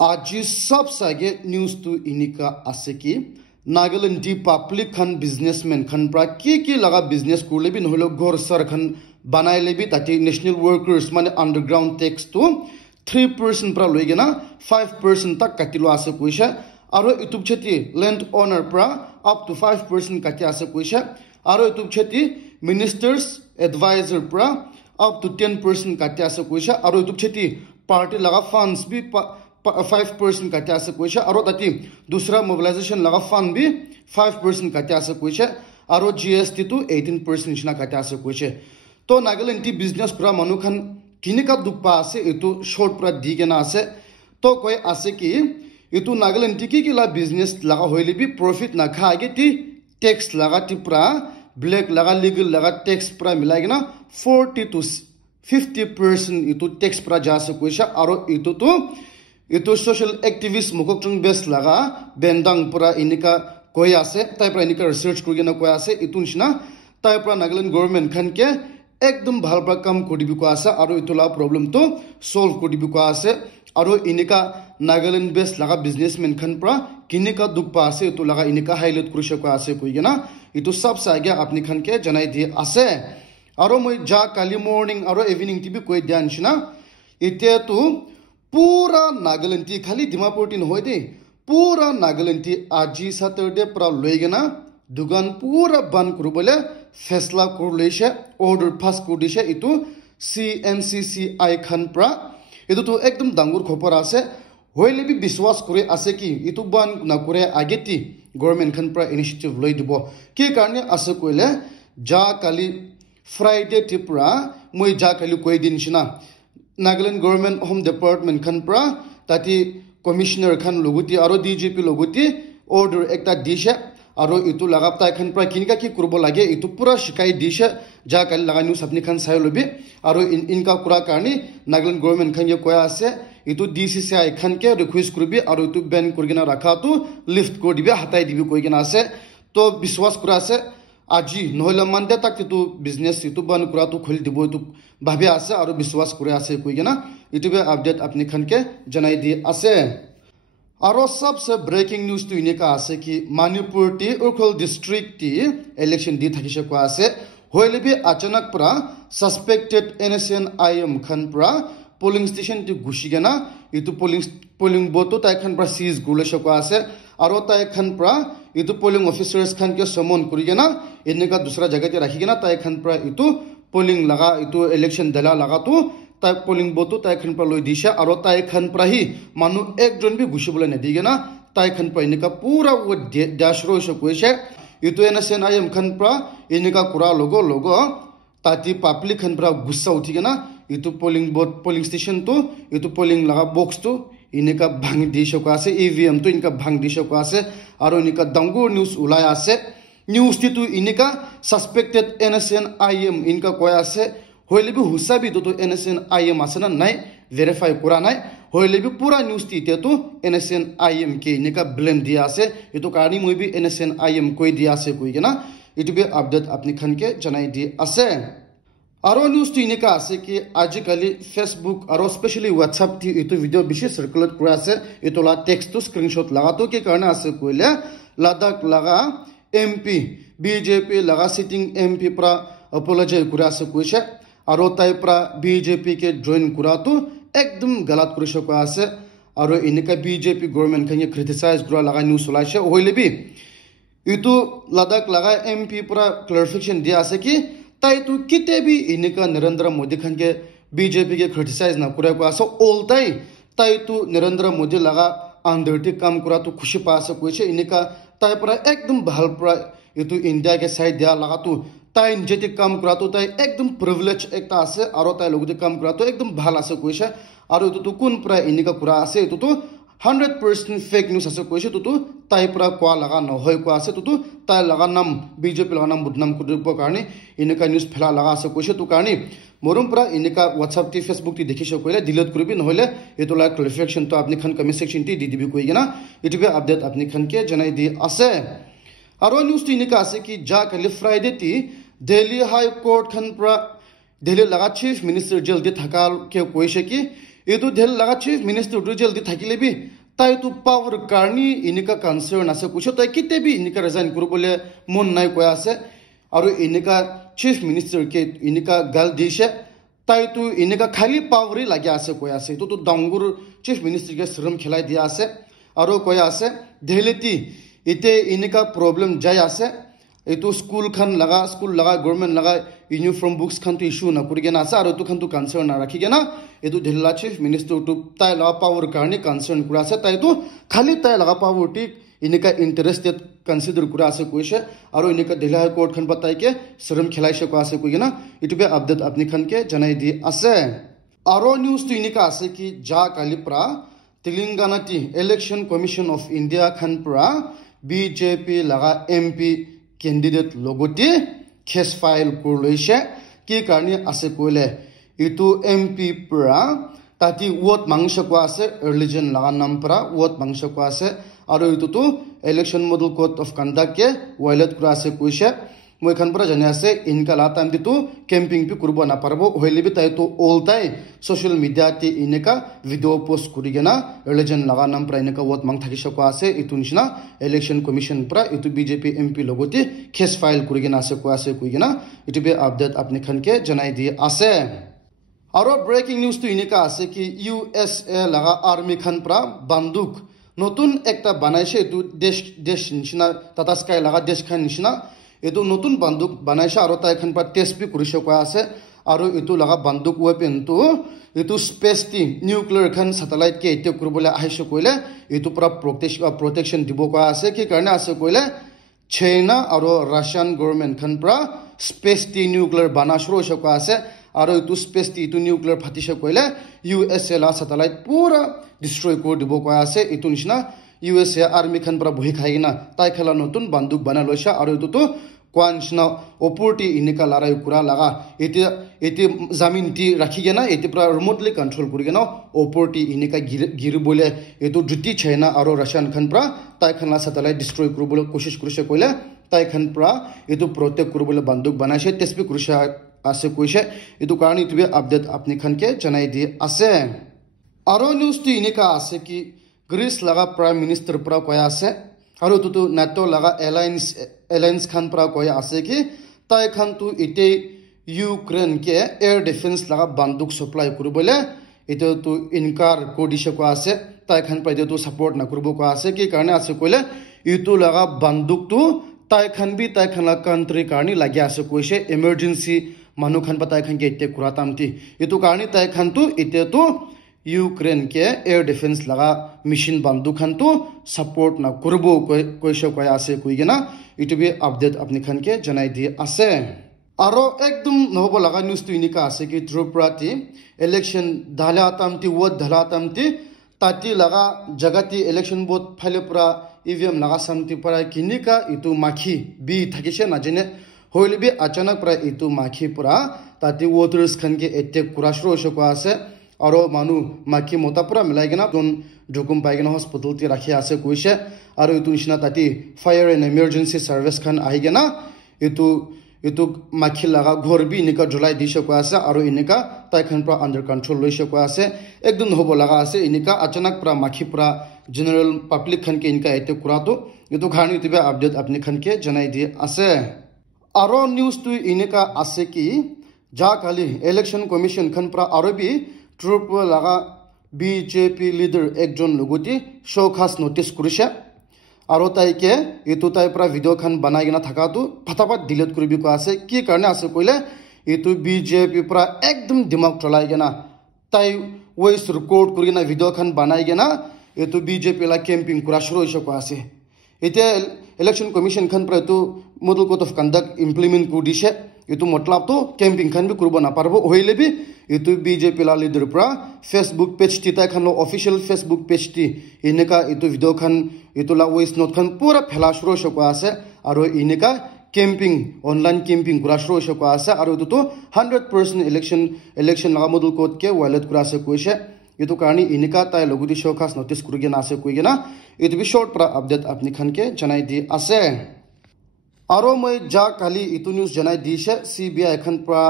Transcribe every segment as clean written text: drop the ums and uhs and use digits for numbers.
आज सबसे आगे न्यूज तो इनिका आसे की नागालैंड दी पब्लिक खन बिजनेसमैन खन प्रा की लगा बिजनेस कुले भी नहलो घर सर खन बनाए ले भी ताकि नेशनल वर्कर्स माने अंडरग्राउंड टैक्स तो 3% प्रा लोगे ना 5% तक कटिलो आसे कोइशा आरो इतुब छति लैंड ओनर प्रा अप टू 5% कटि आसे कोइशा आरो इतुब छति मिनिस्टर्स एडवाइजर प्रा अप टू 10% कटि आसे कोइशा आरो इतुब छति पार्टी लगा फंड्स भी 5% कटे आसे कोइशा आरो ताकि दूसरा मोबिलाइजेशन लगा फंड भी 5% कटे आसे कोइशा आरो जीएसटी तो 18% निशना कटे आसे कोइशा तो नागालैंड टी बिजनेस पुरा मनुखन किनिका दुप्पा आसे इतु शॉर्ट पुरा दिगेना आसे तो कोई आसे कि इतु नागालैंड टी की ला बिजनेस लगा होइले भी प्रॉफिट ना खागे टी टैक्स लगा टी पुरा ब्लैक लगा लीगल लगा टैक्स पुरा मिलाएगा 40 to 50% इतु टैक्स पुरा जा से कोइशा आरो इतु तो itu social activist mukok chung best laga bendang pura inika koi ase tai pra inika research kurigena koi ase itu nishna tai pra Nagaland government khan ke ekdom bhal pra kam kodibi ko ase aro itula problem to solve kodibi ko ase aro inika Nagaland best laga businessman khan pra kinika dukpa ase itu laga inika highlight kurisha ko ase koigena itu sab sa agya apni khan ke janai di ase aro moi ja kali morning aro evening tibi koi dhyan nishna ite tu पूरा Nagaland T खाली Dimapur T नहोय दे पूरा Nagaland T आजी Saturday प्रा लइगेना दुकान पूरा बंद करू बोले फैसला कर लेशे ऑर्डर पास कर दिशे इतु CNCCI खान प्रा इतु तो एकदम डांगुर खबर आसे होइले भी विश्वास करे आसे कि इतु बंद ना करे आगे टी गवर्नमेंट खान प्रा इनिशिएटिव लइ दिबो के कारणे आसे कोइले जा काली फ्राइडे टी प्रा moi जा काली कोइ दिन छिना Nagaland government home department khan pra tati commissioner khan loguti aro DGP loguti order ekta dishe aro itu lagap ta khan pra kinika ki kurbo lage itu pura shikai dishe ja kal laga news apni khan sai lobi aro inka kura karni Nagaland government khan ye koya ase itu DCCI khan ke request kurbi aro itu ban kurgina rakha tu lift ko dibe hatai dibi koigena ase to biswas kura ase আজি নহলে মানদে তাক তো business ইতু বান করা তো খুলি দিব তো ভাবে আছে আর বিশ্বাস করে আছে কইগেনা ইউটিউবে আপডেট আপনি খানকে জানাই দি আছে আর সবসে ব্রেকিং নিউজ তো ইনেকা আছে কি মণিপুর টি উখল ডিস্ট্রিক্ট টি ইলেকশন দি থাকিছে কো আছে হইলে বি अचानक প্রা সাসপেক্টেড NSN IM খান প্রা পোলিং স্টেশন টি গুছিগেনা ইতু পোলিং বোতো তাই খান প্রা সিজ গুলে শকো আছে আর তাই খান প্রা itu polling officers khan ke summon kurigena eneka dusra jagah te rakhigena tai khan pra itu polling laga itu election dala laga tu tai polling botu tai khan pra loi disha aro tai khan pra hi manu ekjon bi gushibole na digena tai khan pra eneka pura wo dash ro sho koise itu NSN IM khan pra eneka kura logo tati public khan pra gussa uthigena itu polling station tu itu polling laga box tu इनका भांग दिशो को आसे EVM तो इनका भांग दिशो को आसे और इनका दंगुर न्यूज उलाय आसे न्यूज ती तो इनका सस्पेक्टेड NSN IM इनका कोई आसे होइले भी हुसा भी तो NSN IM आसे ना नहीं वेरीफाई करा नहीं होइले भी पूरा न्यूज ती तो NSN IM के इनका ब्लेम दिया आसे ये तो कहानी मुई भी NSN IM कोई दिया आसे कोई के ना इट भी अपडेट अपनी खन के जनाई दी आसे आरो न्यूज तो इनका आसे कि आजिकाली फेसबुक आरो स्पेशली व्हाट्सएप थी इतो वीडियो विशेष सर्कुलेट करे आसे इतोला टेक्स्ट तो स्क्रीनशॉट लगा तो के कारण आसे कोइले लद्दाख लगा MP BJP लगा सिटिंग MP प्रा अपोलोजाइज करे आसे कोइसे आरो ताई प्रा BJP के जॉइन करा तो एकदम गलत करे सको आसे आरो इनका BJP गवर्नमेंट खने क्रिटिसाइज करा लगा न्यूज लाइसे होइले भी इतो लद्दाख लगा MP प्रा क्लैरिफिकेशन दिया आसे कि ताई तो किते भी इनका नरेंद्र मोदी खान के बीजेपी के क्रिटिसाइज ना करे को आसो ऑल ताई तो नरेंद्र मोदी लगा अंडरटेक काम करा तो खुशी पा सको छे इनका ताई पर एकदम भाल पर ये तो इंडिया के साइड दिया लगा तो ताई जेते काम करा तो ताई एकदम प्रिविलेज एकता आसे आरो ताई लोग काम करा तो एकदम भाल आसे कोइसे आरो तो कोन पर इनका कुरा आसे तो 100% फेक न्यूज आसे कोइसे तो ताई पर क्वा लगा न होय को आसे तो ताई लगा नाम बीजेपी लगा नाम बदनाम करबो कारणे इनका न्यूज फैला लगा आसे कोइसे तो कारणे मोरम पर इनका व्हाट्सएप टी फेसबुक टी देखि सकोले डिलीट करबी नहले एतो ला क्लैरिफिकेशन तो आपनि खन कमेंट सेक्शन टी दिबी कोइगेना इटबे अपडेट आपनि खन के जनाई दी आसे आरो न्यूज टी इनका आसे कि जा कल Friday T Delhi high court खन पर दिल्ली लगा चीफ मिनिस्टर जेल दे थकाल के कोइसे कि এইটো ঢেল লাগা চিফ মিনিষ্টাৰ টো জলদি থাকিলে বি তাই তো পাৱাৰ কাৰনি ইনিকা কনসাৰ্ন আছে কুছ তাই কিতে বি ইনিকা ৰিজাইন কৰিবলৈ মন নাই কৈ আছে আৰু ইনিকা চিফ মিনিষ্টাৰ কে ইনিকা গাল দিছে তাই তো ইনিকা খালি পাৱাৰই লাগি আছে কৈ আছে তো ডাঙৰ চিফ মিনিষ্টাৰ কে শৰম খেলাই দিয়া আছে আৰু কৈ আছে দিল্লীতি ইতে ইনিকা প্ৰব্লেম যাই আছে এইটো স্কুল লগা গভৰ্ণমেণ্ট লগা ইউনিফৰ্ম বুকস খান তো ইস্যু নকৰিগে না আছে আৰু তো খান তো কনসাৰ্ন নাৰাখিগে না এইটো দিল্লা চিফ মিনিষ্টাৰ তো তাই লগা পাৱাৰ কাৰণে কনসাৰ্ন কৰা আছে তাই তো খালি তাই লগা পাৱাৰটি ইনিকা ইণ্টাৰেষ্টেড কনসিডাৰ কৰা আছে কৈছে আৰু ইনিকা দিল্লী হাই কোৰ্ট খান পাতাইকে শৰম খেলাইছে কৈ আছে কৈগে না ইটোবে আপডেট আপনি খানকে জনাই দি আছে আৰু নিউজ তো ইনিকা আছে কি যা কালি পৰা তেলেংগানাটি ইলেকশ্যন কমিশ্যন অফ ইণ্ডিয়া খান পৰা বিজেপি লগা এমপি কেণ্ডিডেট লগতে কেছ ফাইল কৰি লৈছে কি কাৰণে আছে কৈলে ইটো এমপি পৰা তাতি ওট মাংস কোৱা আছে ৰিলিজন লগা নাম পৰা ওট মাংস কোৱা আছে আৰু ইটোতো election model code of conduct কে ভায়োলেট কৰা আছে কৈছে মই খান পৰা জানি আছে ইনকা লা টাইম দিটো কেম্পিং পি কৰিব না পারবো হইলে বি তাই তো অলটাই সোশ্যাল মিডিয়া তে ইনেকা ভিডিও পোস্ট করি গেনা রিলিজন লগা নাম পৰা ইনেকা ওট মাং থাকি কোৱা আছে ইটো নিচিনা ইলেকশ্যন কমিশ্যন পৰা ইটো বিজেপি এমপি লগতে কেছ ফাইল কৰি গেনা আছে কোৱা আছে কৈ গেনা ইটো বে আপডেট আপনি খানকে জনাই দি আছে আৰু ব্ৰেকিং নিউজ তো ইনেকা আছে কি ইউএসএ লগা আৰ্মি খান পৰা বন্দুক নতুন একটা বানাইছে এটো দেশ নিচিনা টাটা স্কাই লগা দেশ খান নিচিনা এটো নতুন বন্দুক বানাইছে আৰু তাই খান পৰা টেষ্ট বি কৰিছে কৈ আছে আৰু এটো লগা বন্দুক ওয়েপন তো এটো স্পেস টি নিউক্লিয়াৰ খান স্যাটেলাইট কে এটো কৰিবলৈ আহিছে কৈলে এটো পৰা প্ৰটেকশন দিব কৈ আছে কি কাৰণে আছে কৈলে চাইনা আৰু ৰাছিয়ান গভৰ্ণমেণ্ট খান পৰা স্পেস টি নিউক্লিয়াৰ বানাছৰ হৈছে কৈ আছে আৰু এটো স্পেস টি এটো নিউক্লিয়াৰ ফাটিছে কৈলে ইউএসএ লা স্যাটেলাইট পুৰা ডিস্ট্ৰয় কৰি দিব কৈ আছে এটো নিচিনা ইউএসএ আৰ্মি খান পৰা বহি খাইনা তাই খেলা নতুন বন্দুক বানাই লৈছে আৰু এটো কোৱা নিচিনা অপৰটি ইনিকা লৰাই কৰা লাগা এতিয়া জামিন দি ৰাখি গেনা এতিয়া পৰা ৰিমোটলি কন্ট্ৰোল কৰি গেনা অপৰটি ইনিকা গিৰিবলে এটো জুতি চাইনা আৰু ৰাছিয়ান খান পৰা তাই খান স্যাটেলাইট ডিস্ট্ৰয় কৰিবলৈ কোशिশ কৰিছে কৈলে তাই খান পৰা এটো প্ৰটেক্ট কৰিবলৈ বন্দুক বানাইছে টেস্পি কৰিছে আছে কৈছে এটো কাৰণে ইটো আপডেট আপনি খানকে জনাই দি আছে আৰু নিউজ টো ইনিকা আছে কি গ্ৰীচ লগা প্ৰাইম মিনিষ্টাৰ পৰা কৈ আছে আৰু তো নেটো লগা এলায়েন্স খান পৰা কৈ আছে কি তাই খান তো ইতে ইউক্ৰেইন কে এয়াৰ ডিফেন্স লগা বন্দুক সাপ্লাই কৰিবলৈ এটো তো ইনকাৰ কৰি দিছে কৈ আছে তাই খান পৰা এটো সাপোৰ্ট নকৰিব কৈ আছে কি কাৰণে আছে কৈলে ইটো লগা বন্দুক তো তাই খান বি তাই খান কান্ট্ৰি কাৰণে লাগি আছে কৈছে ইমাৰ্জেন্সি মানুহ খান পৰা তাই খান কে ইতে কৰা তামতি এটো কাৰণে তাই খান তো ইতে তো ইউক্ৰেইন কে এয়াৰ ডিফেন্স লগা মিশন বন্দুক খান তো সাপোৰ্ট না কৰিব কৈছে কৈ আছে কৈগেনা ইটো বি আপডেট আপনি খানকে জনাই দি আছে আৰু একদম নহব লগা নিউজ তো ইনিকা আছে কি ত্ৰিপুৰাতি ইলেকশ্যন ধালাতামতি ওট ধালাতামতি তাতি লগা জগতি ইলেকশ্যন বোৰ্ড ফালে পৰা ইভিএম লগা সামতি পৰা কিনিকা ইটো মাখি বি থাকিছে নাজনে হইলে বি আচানক পৰা ইটো মাখি পৰা তাতি ওটাৰ্স খানকে এটেক কৰাছৰ হৈছে কৈ আছে আৰু মানুহ মাখি মতা পৰা মিলাই গেনা কোন জুকুম পাই গেনা হস্পিটাল তে ৰাখি আছে কৈছে আৰু ইটো নিচিনা তাতি ফায়াৰ এণ্ড ইমাৰ্জেন্সি সাৰ্ভিস খান আহি গেনা ইটো মাখি লগা ঘৰ বি ইনিকা জ্বলাই দিছে কৈ আছে আৰু ইনিকা তাই খান পৰা আণ্ডাৰ কন্ট্ৰোল লৈছে কৈ আছে একদম হ'ব লগা আছে ইনিকা আচানক পৰা মাখি পৰা জেনাৰেল পাব্লিক খানকে ইনিকা এতে কৰাটো ইটো কাৰণে ইটো আপডেট আপনি খানকে জনাই দি আছে আৰু নিউজ তো ইনিকা আছে কি যা কালি ইলেকশ্যন কমিশ্যন খান পৰা আৰু বি ত্ৰিপুৰা লগা বিজেপি লিডাৰ একজন লগতে শোখাস নোটিছ কৰিছে আৰু তাইকে এটো তাই পৰা ভিডিও খান বনাই গনা থাকাটো ফটাফট ডিলিট কৰিব কৈ আছে কি কাৰণে আছে কৈলে এটো বিজেপি পৰা একদম দিমাগ চলাই গনা তাই ভয়েস ৰেকৰ্ড কৰি গনা ভিডিও খান বনাই গনা এটো বিজেপি লা কেম্পিং কৰা শুৰু হৈছে কৈ আছে এতিয়া ইলেকশ্যন কমিশ্যন খান পৰা এটো model code of conduct implement কৰি দিছে এটো মতলব তো কেম্পিং খান বি কৰিব না পাৰবো হইলে বি এটো বিজেপি লা লিডাৰ পৰা ফেসবুক পেজ টি তাই খান অফিচিয়েল ফেসবুক পেজ টি ইনেকা এটো ভিডিও খান এটো লা ভয়েস নোট খান পুৰা ফেলা শুৰু হৈছে কৈ আছে আৰু ইনেকা কেম্পিং অনলাইন কেম্পিং কৰা শুৰু হৈছে কৈ আছে আৰু এটো তো 100% ইলেকশ্যন লগা মডেল কোড কে ভায়োলেট কৰা আছে কৈছে এটো কাৰণে ইনেকা তাই লগতি শোখাস নোটিছ কৰি গনা আছে কৈগেনা এটো বি শৰ্ট পৰা আপডেট আপনি খানকে জনাই দি আছে আৰু মই যা কালি ইটো নিউজ জনাই দিছে সিবিআই খান পৰা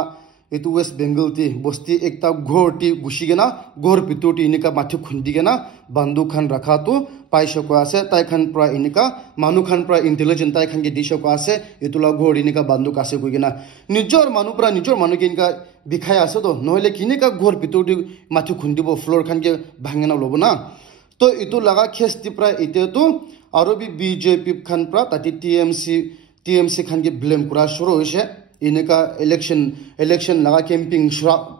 etu West Bengal ti bosti ekta ghor ti gushigena ghor pitur ti inika mathu khundigena bandu khan rakha tu paisha ko ase tai khan pra inika manu khan pra intelligent tai khan ge disha ko ase etula ghor inika bandu kase koigena nijor manu ge inika bikhaya ase to nohile kinika ghor pitur ti mathu khundibo floor khan ge bhangena lobona to etu laga khesti pra ite to aro bi BJP khan pra tati TMC khan ge blame kura shuru hoise इनका election लगा camping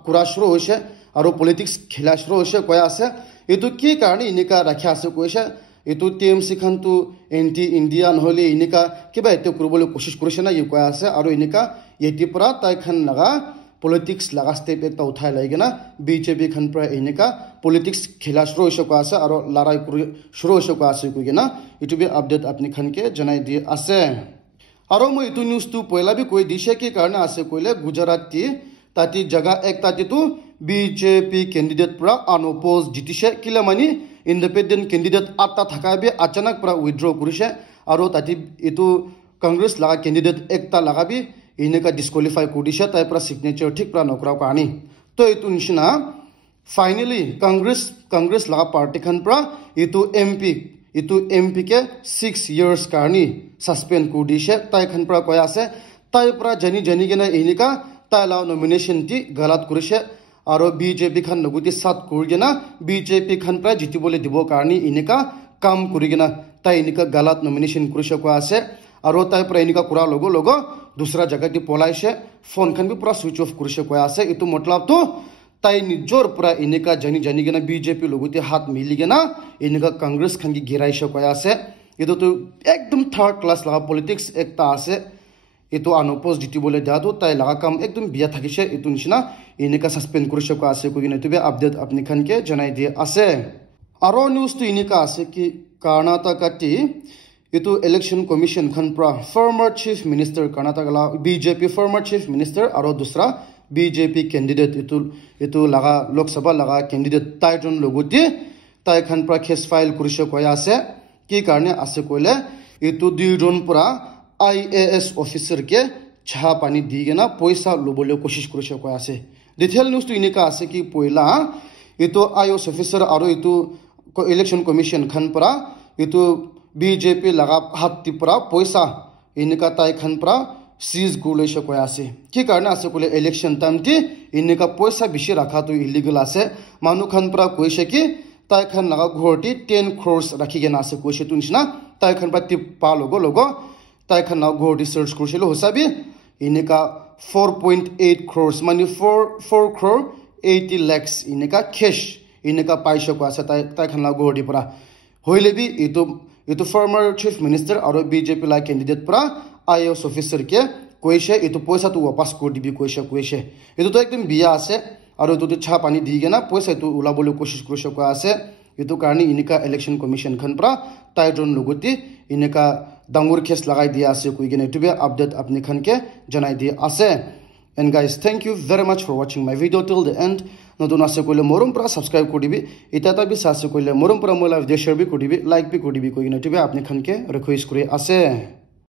कुरा शुरू होइसे आरो politics खेला शुरू होइसे कोया से एतु की कारण इनका रखा से कोइसे एतु टीएमसी खान तो एंटी इंडियन होले इनका केबा एतु करबोले कोशिश करसे ना ये कोया से आरो इनका येति पुरा ताइ खान लगा पॉलिटिक्स लगा स्टेप एकता उठाय लागिना बीजेपी खान पर इनका पॉलिटिक्स खेला शुरू होइसे कोया से आरो लड़ाई शुरू होइसे कोया से कोइना इटु भी अपडेट अपनी खान के जनाई दि आसे आरो मैं इतु न्यूज तो पहला भी कोई दिशा के कारण आसे कोइले गुजरात ती ताती जगह एक ताती तो बीजेपी कैंडिडेट पुरा अनअपोज जितिसे किला मानी इंडिपेंडेंट कैंडिडेट आता थका भी अचानक पुरा विथड्रॉ करिसे आरो ताती इतु कांग्रेस लगा कैंडिडेट एकता लगा भी इनेका डिस्क्वालिफाई करिसे ताई पुरा सिग्नेचर ठीक पुरा नकराव कानी तो इतु निशिना फाइनली कांग्रेस लगा पार्टी खान पुरा इतु एमपी के 6 years कारनी सस्पेंड कर दिसे ताई खान पुरा कोया से ताई पुरा जनी के ना इनिका ताला नॉमिनेशन ती गलत करिसे आरो बीजेपी खान नगुति साथ करगेना बीजेपी खान पुरा जितिबोले दिबो कारनी इनिका काम करगेना ताई इनिका गलत नॉमिनेशन करिसे कोया से आरो ताई पुरा इनिका कुरा लोगो दूसरा जगह ती पलाइसे फोन खान भी पुरा स्विच ऑफ करिसे कोया से इतु मतलब तो ताई निजोर पुरा इनका जनी के ना बीजेपी लोगों हाथ मिली ना इनका कांग्रेस खान की गिराई कोया से ये तो एकदम थर्ड क्लास लगा पॉलिटिक्स एकता आसे ये तो अनअपोज जिति बोले दिया तो ताई लगा काम एकदम बिया थकिसे इतु निशिना इनका सस्पेंड करिसे को आसे कोई नहीं तो बे अपडेट अपनी खान के जनाई दिए आसे आरो न्यूज तो इनका आसे कि कर्नाटक ती इतु इलेक्शन कमीशन खान प्रा फॉर्मर चीफ मिनिस्टर कर्नाटक ला बीजेपी फॉर्मर चीफ मिनिस्टर आरो दूसरा बीजेपी कैंडिडेट इतु लगा लोकसभा लगा कैंडिडेट ताइजन लोगोती ताइ खान प्रा केस फाइल करिसे कोया से की कारणे आसे कोइले इतु दुइजन पुरा आईएएस ऑफिसर के छा पानी दिगेना पैसा लोबोले कोशिश करिसे कोया से डिटेल न्यूज तो इनिका आसे कि पहिला इतु आईएएस ऑफिसर आरो इतु इलेक्शन कमीशन खान पुरा इतु बीजेपी लगा हाथी पुरा पैसा इनका ताइ खान पुरा सीज गुलेशो कोया से की कारण आसे कोले इलेक्शन टाइम ती इनका पैसा बिशी रखा तो इलीगल आसे मानु खान पुरा कोइसे कि ताइ खान लगा घोरटी 10 crores रखी गेना आसे कोइसे तुनसिना ताइ खान पा टिप पा लोगो ताइ खान लगा घोरटी सर्च करसिलो होसाबी इनका 4.8 crores माने 4 crore 80 lakhs इनका कैश इनका पाइसो को आसे ताइ खान लगा घोरटी पुरा होइले भी इतो फॉर्मर चीफ मिनिस्टर और बीजेपी ला कैंडिडेट पुरा आईएएस ऑफिसर के कोइसे इतो पैसा तो वापस कर दिबी कोइसे इतो तो एकदम बिया आसे और इतो छा पानी दिगेना पैसा तो उलाबोले कोशिश करिसे को आसे इतो कारणी इनका इलेक्शन कमीशन खान पुरा ताइजन लोगोती इनका डांगुर केस लगाई दिया आसे कोइगेने तो बे अपडेट अपनी खान के जनाई दिया आसे and guys thank you very much for watching my video till the end नतुन आसे कोइले मोरम पुरा सब्सक्राइब कर दिबी इताता भी सासे कोइले मोरम पुरा मोला शेयर भी कर दिबी लाइक भी कर दिबी कोइगेने तो बे अपनी खान के रिक्वेस्ट करे आसे।